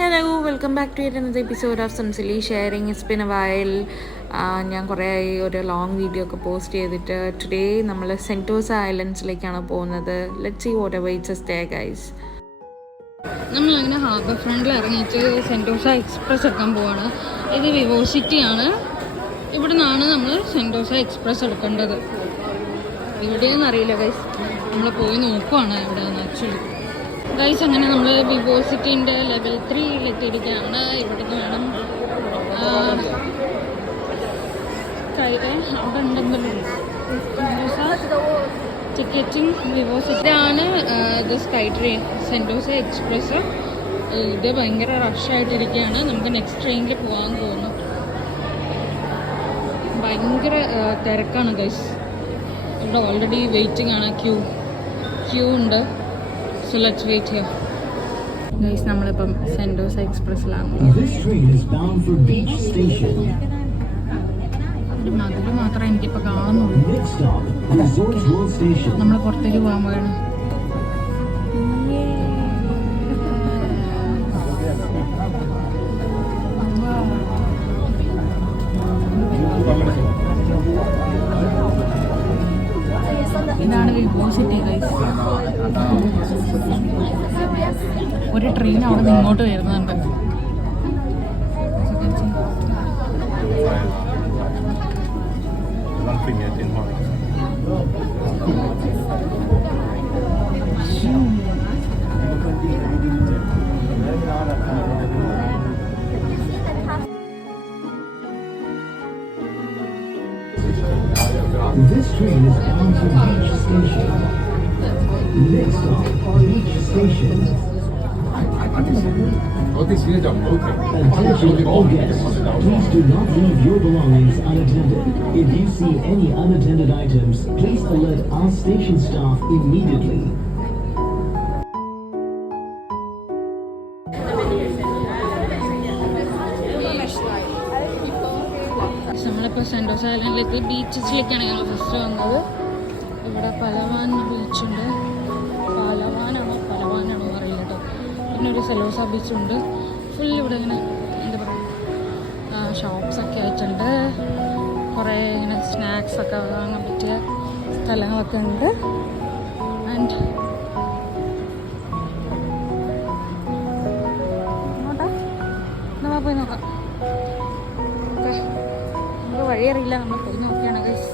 Hello, welcome back to another episode of സംസിലി sharing. It's been a while. ഞാൻ കുറേ ആയി ഒരു ലോങ് വീഡിയോ ഒക്കെ പോസ്റ്റ് ചെയ്തിട്ട്. ടുഡേ നമ്മൾ സെൻറ്റോസ ഐലൻഡ്സിലേക്കാണ് പോകുന്നത്. Let's see what ever it's stay guys. നമ്മളങ്ങനെ ഹാർബർ ഫ്രണ്ടിൽ ഇറങ്ങിയിട്ട് സെൻറ്റോസ എക്സ്പ്രസ് എടുക്കാൻ പോവാണ്. ഇത് വിവോസിറ്റിയാണ്. ഇവിടെ നിന്നാണ് നമ്മൾ സെൻറ്റോസ എക്സ്പ്രസ് എടുക്കേണ്ടത്. എവിടെയെന്ന് അറിയില്ല ഗൈസ്, നമ്മൾ പോയി നോക്കുവാണ് എവിടെയെന്ന് ആക്ച്വലി. ഗൈസ് അങ്ങനെ നമ്മൾ വിവോസിറ്റിൻ്റെ ലെവൽ 3 എത്തിയിരിക്കുകയാണ്. ഇവിടുന്ന് വേണം അവിടെ ഉണ്ടെന്നല്ലോ ടിക്കറ്റിംഗ്. വിവോസിറ്റിയാണ് ഇത് സ്കൈ ട്രെയിൻ സെൻറ്റോസ എക്സ്പ്രസ്. ഇത് ഭയങ്കര റഷായിട്ടിരിക്കുകയാണ്. നമുക്ക് നെക്സ്റ്റ് ട്രെയിനിൽ പോകാൻ തോന്നുന്നു. ഭയങ്കര തിരക്കാണ് ഗൈസ്. ഇവിടെ ഓൾറെഡി വെയിറ്റിംഗ് ആണ്. ക്യൂ ഉണ്ട്. So let's wait here. Guys, നമ്മളിപ്പം സെൻറ്റോസ എക്സ്പ്രസ്സിലാണ്. ഒരു മതിൽ മാത്രമേ എനിക്കിപ്പോൾ കാണുന്നുള്ളൂ. നമ്മൾ പുറത്തേക്ക് പോകാൻ പോയാണ്. ഇതാണ് വിവോസിറ്റി ഗൈസ്. ഒരു ട്രെയിൻ അവിടെ നിന്ന് ഇങ്ങോട്ട് വരുന്നുണ്ട്. This train is bound for Beach Station. Next stop, Beach Station. Attention all guests, please do not leave your belongings unattended. If you see any unattended items, please alert our station staff immediately. നമ്മളിപ്പോൾ Sentosa ഐലൻഡിലേക്ക് ബീച്ചസിലേക്കാണ് ഞങ്ങൾ first വന്നത്. ഇവിടെ പലവാൻ ബീച്ചുണ്ട്. പലവാനാണോ അറിയില്ല കേട്ടോ. പിന്നെ ഒരു സെലോസ ബീച്ചുണ്ട്. Full ഇവിടെ ഇങ്ങനെ എന്താ പറയുക, ഷോപ്സൊക്കെ ആയിട്ടുണ്ട്. കുറേ ഇങ്ങനെ സ്നാക്സൊക്കെ വാങ്ങാൻ പറ്റിയ സ്ഥലങ്ങളൊക്കെ ഉണ്ട്. ആൻഡ് നമ്മൾ പോയി നോക്കാം. വഴിയറിയില്ല, നമ്മൾ പോയി നോക്കിയാണ് ഗൈസ്.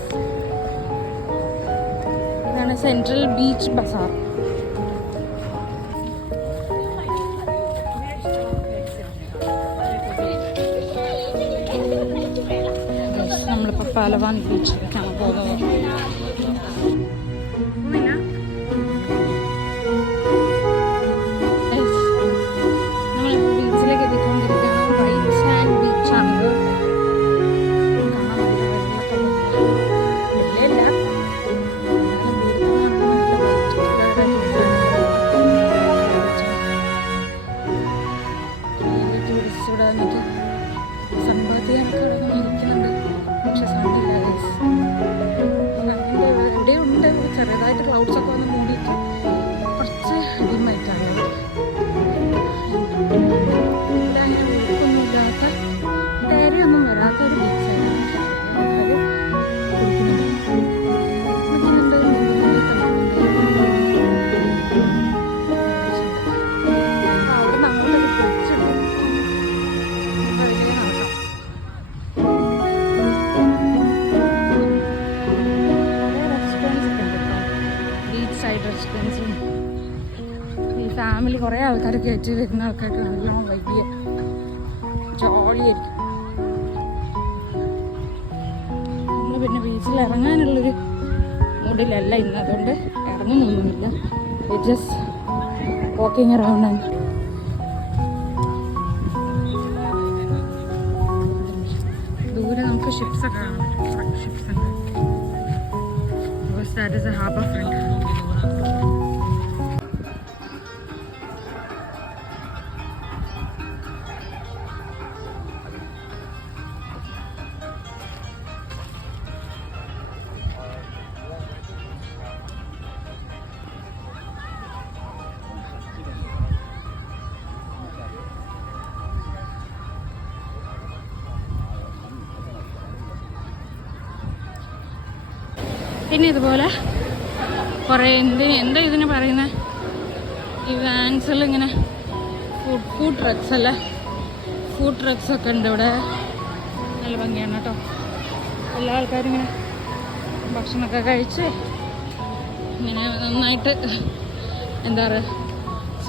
ഇതാണ് സെൻട്രൽ ബീച്ച് ബസാർ. നമ്മളിപ്പോൾ പലവാൻ ബീച്ചിലേക്കാണ് പോകുന്നത്. നമ്മളിപ്പോൾ ബീച്ചിലേക്ക് എത്തിക്കൊണ്ടിരിക്കുകയാണ്. വൈറ്റ് സാൻഡ് ബീച്ചാണിത്. ചെറുതായിട്ട് ക്ലൗഡ്സ് ഒക്കെ വന്ന് മൂടിയിട്ട് കുറച്ച് ഡിമായിട്ടാണ്. ഇവിടെ അങ്ങനെ ഒഴുക്കൊന്നും ഇല്ലാത്ത, തിരയൊന്നും വരാത്തൊരു ബീച്ചാണ്. അവിടെ നിന്ന് അങ്ങോട്ടൊരു ബ്രിഡ്ജുണ്ട്. അതിലേ നടക്കാം. സൈഡ് റെസ്റ്റോറൻറ്റ്സും ഈ ഫാമിലി കുറേ ആൾക്കാരൊക്കെ ആയിട്ട് വരുന്ന ആൾക്കാർക്ക് നല്ലോണം വലിയ ജോളിയായിരിക്കും. നമ്മൾ പിന്നെ ബീച്ചിൽ ഇറങ്ങാനുള്ളൊരു മൂഡിലല്ല ഇന്ന്, അതുകൊണ്ട് ഇറങ്ങുന്നൊന്നുമില്ല. ജസ്റ്റ് വാക്കിംഗ് അറൗണ്ട് ആണ്. ദൂരെ നമുക്ക് ഷിപ്സൊക്കെ കാണാം. ഷിപ്സ് ഉണ്ട്. That is a harbor front. പിന്നെ ഇതുപോലെ കുറേ എന്താ ഇതിന് പറയുന്നത്, ഈ വാൻസിൽ ഇങ്ങനെ ഫുഡ് ട്രക്സ് അല്ലേ, ഫുഡ് ട്രക്സ് ഒക്കെ ഉണ്ട് ഇവിടെ. നല്ല ഭംഗിയാണ് കേട്ടോ. എല്ലാ ആൾക്കാരും ഇങ്ങനെ ഭക്ഷണമൊക്കെ കഴിച്ച് ഇങ്ങനെ നന്നായിട്ട് എന്താ പറയുക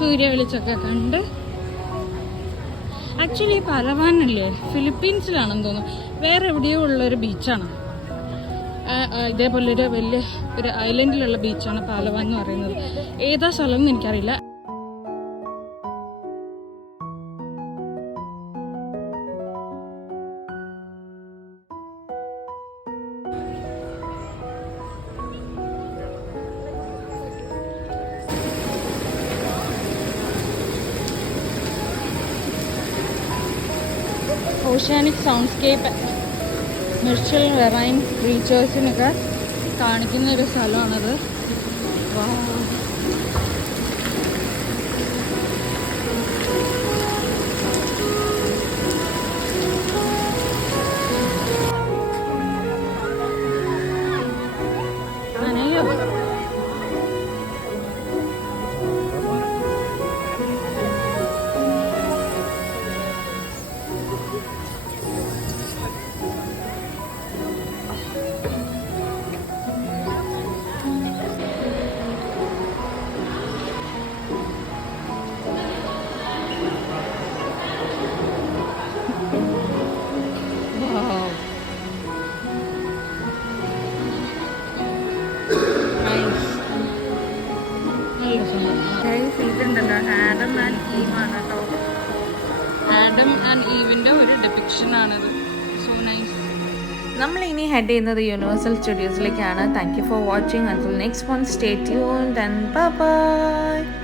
സൂര്യ വെളിച്ചമൊക്കെ കണ്ട്. ആക്ച്വലി പലവാനല്ലേ ഫിലിപ്പീൻസിലാണെന്ന് തോന്നുന്നു, വേറെ എവിടെയോ ഉള്ളൊരു ബീച്ചാണ്. ഇതേപോലൊരു വലിയ ഒരു ഐലൻഡിലുള്ള ബീച്ചാണ് പാലവാൻ എന്ന് പറയുന്നത്. ഏതാ സ്ഥലം എന്ന് എനിക്കറിയില്ല. ഓഷ്യാനിക് സൗണ്ട്സ്കേപ്പ്, മിർച്ചൽ വെറൈൻ ക്രീച്ചേഴ്സിനൊക്കെ കാണിക്കുന്ന ഒരു സ്ഥലമാണത്. ഇതുണ്ടല്ലോ ആഡം ആൻഡ് ഈവ് ആണ് കേട്ടോ. ആഡം ആൻഡ് ഈവിൻ്റെ ഒരു ഡെപിക്ഷൻ ആണത്. So nice. നമ്മൾ ഇനി ഹെഡ് ചെയ്യുന്നത് യൂണിവേഴ്സൽ സ്റ്റുഡിയോസിലേക്കാണ്. Thank you for watching. Until next one, stay tuned and bye by.